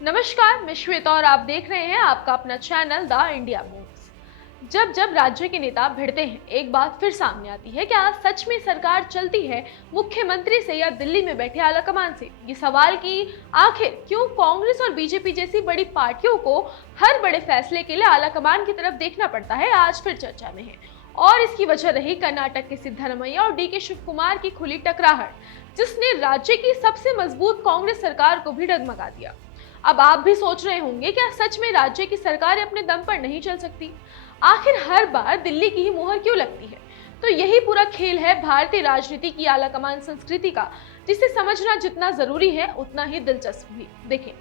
नमस्कार, मैं श्वेता और आप देख रहे हैं आपका अपना चैनल द इंडिया मूव्स। जब जब राज्य के नेता भिड़ते हैं, एक बात फिर सामने आती है, क्या सच में सरकार चलती है मुख्यमंत्री से या दिल्ली में बैठे आलाकमान से? ये सवाल कि आखिर क्यों कांग्रेस और बीजेपी जैसी बड़ी पार्टियों को हर बड़े फैसले के लिए आलाकमान की तरफ देखना पड़ता है, आज फिर चर्चा में है। और इसकी वजह रही कर्नाटक के सिद्धरमैया और डीके शिव कुमार की खुली टकराहट, जिसने राज्य की सबसे मजबूत कांग्रेस सरकार को भी डगमगा दिया। अब आप भी सोच रहे होंगे, क्या सच में राज्य की सरकारें अपने दम पर नहीं चल सकती? आखिर हर बार दिल्ली की ही मुहर क्यों लगती है? तो यही पूरा खेल है भारतीय राजनीति की आलाकमान संस्कृति का, जिसे समझना जितना जरूरी है उतना ही दिलचस्प भी। देखें,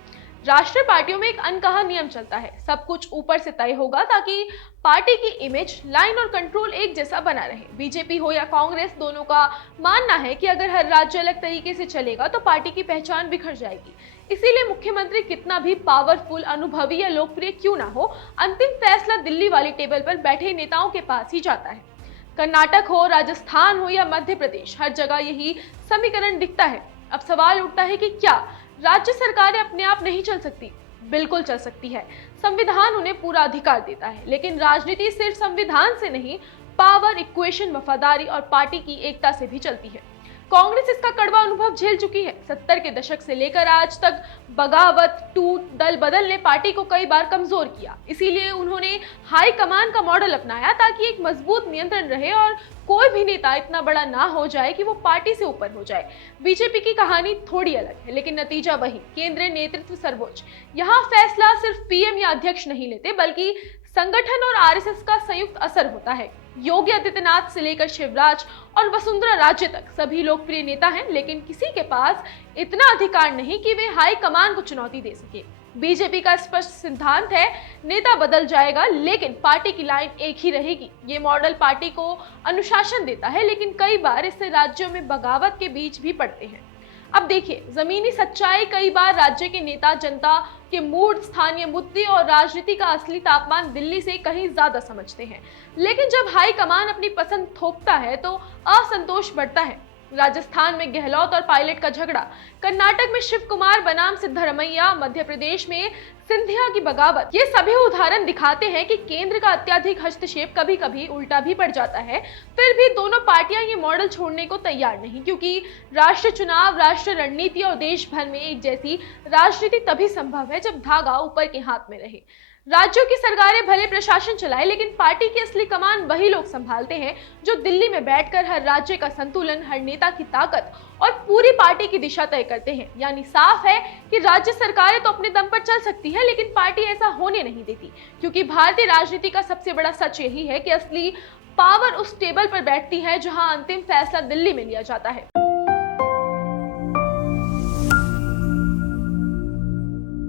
राष्ट्रीय पार्टियों में एक अनकहा नियम चलता है, सब कुछ ऊपर से तय होगा ताकि पार्टी की इमेज, लाइन और कंट्रोल एक जैसा बना रहे। बीजेपी हो या कांग्रेस, दोनों का मानना है कि अगर हर राज्य अलग तरीके से चलेगा तो पार्टी की पहचान बिखर जाएगी। इसीलिए मुख्यमंत्री कितना भी पावरफुल, अनुभवी या लोकप्रिय क्यों ना हो, अंतिम फैसला दिल्ली वाली टेबल पर बैठे नेताओं के पास ही जाता है। कर्नाटक हो, राजस्थान हो या मध्य प्रदेश, हर जगह यही समीकरण दिखता है। अब सवाल उठता है कि क्या राज्य सरकारें अपने आप नहीं चल सकती? बिल्कुल चल सकती है। संविधान उन्हें पूरा अधिकार देता है, लेकिन राजनीति सिर्फ संविधान से नहीं, पावर इक्वेशन, वफादारी और पार्टी की एकता से भी चलती है। कांग्रेस इसका कड़वा अनुभव झेल चुकी है। 70 के दशक से लेकर आज तक बगावत, टूट, दल बदल ने पार्टी को कई बार कमजोर किया। इसीलिए उन्होंने हाई कमान का मॉडल अपनाया, ताकि एक मजबूत नियंत्रण रहे और कोई भी नेता इतना बड़ा ना हो जाए कि वो पार्टी से ऊपर हो जाए। बीजेपी की कहानी थोड़ी अलग है, लेकिन नतीजा वही, केंद्रीय नेतृत्व सर्वोच्च। यहाँ फैसला सिर्फ पीएम या अध्यक्ष नहीं लेते, बल्कि संगठन और आरएसएस का संयुक्त असर होता है। योगी आदित्यनाथ से लेकर शिवराज और वसुंधरा राजे तक सभी लोकप्रिय नेता हैं, लेकिन किसी के पास इतना अधिकार नहीं कि वे हाई कमान को चुनौती दे सके। बीजेपी का स्पष्ट सिद्धांत है, नेता बदल जाएगा लेकिन पार्टी की लाइन एक ही रहेगी। ये मॉडल पार्टी को अनुशासन देता है, लेकिन कई बार इससे राज्यों में बगावत के बीच भी पड़ते हैं। अब देखिए, जमीनी सच्चाई, कई बार राज्य के नेता जनता के मूड, स्थानीय मुद्दे और राजनीति का असली तापमान दिल्ली से कहीं ज्यादा समझते हैं। लेकिन जब हाई कमान अपनी पसंद थोपता है तो असंतोष बढ़ता है। राजस्थान में गहलोत और पायलट का झगड़ा, कर्नाटक में शिव कुमार बनाम सिद्धरमैया, मध्य प्रदेश में सिंधिया की बगावत, ये सभी उदाहरण दिखाते हैं कि केंद्र का अत्यधिक हस्तक्षेप कभी कभी उल्टा भी पड़ जाता है। फिर भी दोनों पार्टियां ये मॉडल छोड़ने को तैयार नहीं, क्योंकि राष्ट्रीय चुनाव, राष्ट्रीय रणनीति और देश भर में एक जैसी राजनीति तभी संभव है जब धागा ऊपर के हाथ में रहे। राज्यों की सरकारें भले प्रशासन चलाए, लेकिन पार्टी की असली कमान वही लोग संभालते हैं जो दिल्ली में बैठकर हर राज्य का संतुलन, हर नेता की ताकत और पूरी पार्टी की दिशा तय करते हैं। यानी साफ है कि राज्य सरकारें तो अपने दम पर चल सकती है, लेकिन पार्टी ऐसा होने नहीं देती, क्योंकि भारतीय राजनीति का सबसे बड़ा सच यही है कि असली पावर उस टेबल पर बैठती है जहां अंतिम फैसला दिल्ली में लिया जाता है।